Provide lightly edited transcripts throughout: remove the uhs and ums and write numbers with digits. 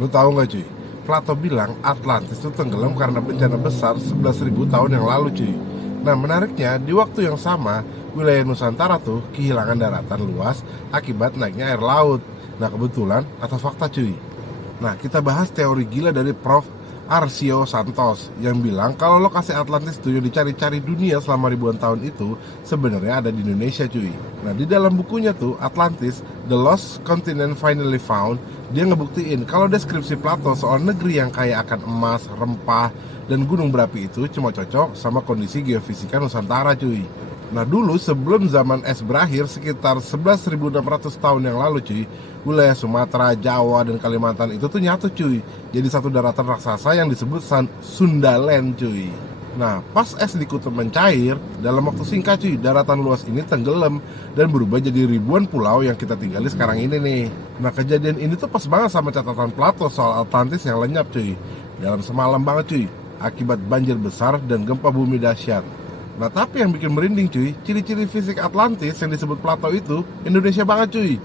Lu tahu nggak cuy? Plato bilang Atlantis itu tenggelam karena bencana besar 11.000 tahun yang lalu cuy. Nah menariknya di waktu yang sama wilayah Nusantara tuh kehilangan daratan luas akibat naiknya air laut. Nah kebetulan atau fakta cuy? Nah kita bahas teori gila dari Prof. Arcio Santos yang bilang kalau lokasi Atlantis tuh yang dicari-cari dunia selama ribuan tahun itu sebenarnya ada di Indonesia cuy. Nah di dalam bukunya tuh Atlantis, The Lost Continent Finally Found, dia ngebuktiin kalau deskripsi Plato soal negeri yang kaya akan emas, rempah, dan gunung berapi itu cuma cocok sama kondisi geofisika Nusantara cuy. Nah dulu sebelum zaman es berakhir sekitar 11.600 tahun yang lalu cuy, wilayah Sumatera, Jawa, dan Kalimantan itu tuh nyatu cuy. Jadi satu daratan raksasa yang disebut Sundaland cuy. Nah pas es di kutub mencair, dalam waktu singkat cuy, daratan luas ini tenggelam dan berubah jadi ribuan pulau yang kita tinggali sekarang ini nih. Nah kejadian ini tuh pas banget sama catatan Plato soal Atlantis yang lenyap cuy. Dalam semalam banget cuy, akibat banjir besar dan gempa bumi dahsyat. Nah tapi yang bikin merinding cuy, ciri-ciri fisik Atlantis yang disebut Plato itu Indonesia banget cuy.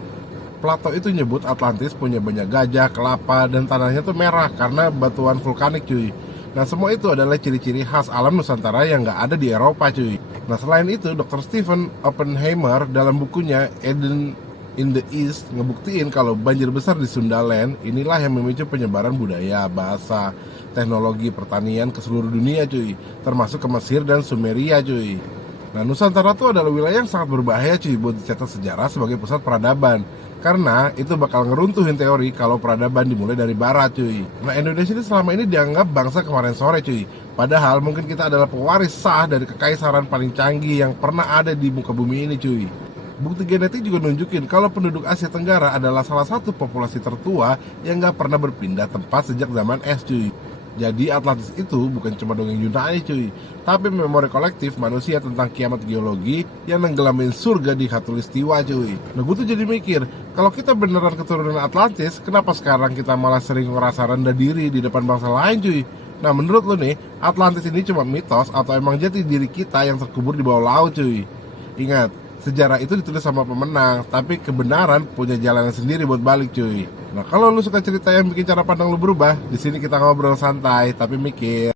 Plato itu nyebut Atlantis punya banyak gajah, kelapa, dan tanahnya tuh merah karena batuan vulkanik cuy. Nah semua itu adalah ciri-ciri khas alam Nusantara yang nggak ada di Eropa cuy. Nah selain itu Dr. Stephen Oppenheimer dalam bukunya Eden in the East ngebuktiin kalau banjir besar di Sundaland inilah yang memicu penyebaran budaya, bahasa, teknologi pertanian ke seluruh dunia cuy, termasuk ke Mesir dan Sumeria cuy. Nah Nusantara tuh adalah wilayah yang sangat berbahaya cuy buat dicatat sejarah sebagai pusat peradaban, karena itu bakal ngeruntuhin teori kalau peradaban dimulai dari barat cuy. Nah Indonesia ini selama ini dianggap bangsa kemarin sore cuy, padahal mungkin kita adalah pewaris sah dari kekaisaran paling canggih yang pernah ada di muka bumi ini cuy. Bukti genetik juga nunjukin kalau penduduk Asia Tenggara adalah salah satu populasi tertua yang gak pernah berpindah tempat sejak zaman es cuy. Jadi Atlantis itu bukan cuma dongeng Yunani cuy, tapi memori kolektif manusia tentang kiamat geologi yang nenggelamin surga di Khatulistiwa cuy. Nah gue tuh jadi mikir, kalau kita beneran keturunan Atlantis, kenapa sekarang kita malah sering ngerasa rendah diri di depan bangsa lain cuy? Nah menurut lo nih, Atlantis ini cuma mitos atau emang jati diri kita yang terkubur di bawah laut cuy? Ingat, sejarah itu ditulis sama pemenang, tapi kebenaran punya jalan sendiri buat balik cuy. Nah kalau lu suka cerita yang bikin cara pandang lu berubah, di sini kita ngobrol santai tapi mikir.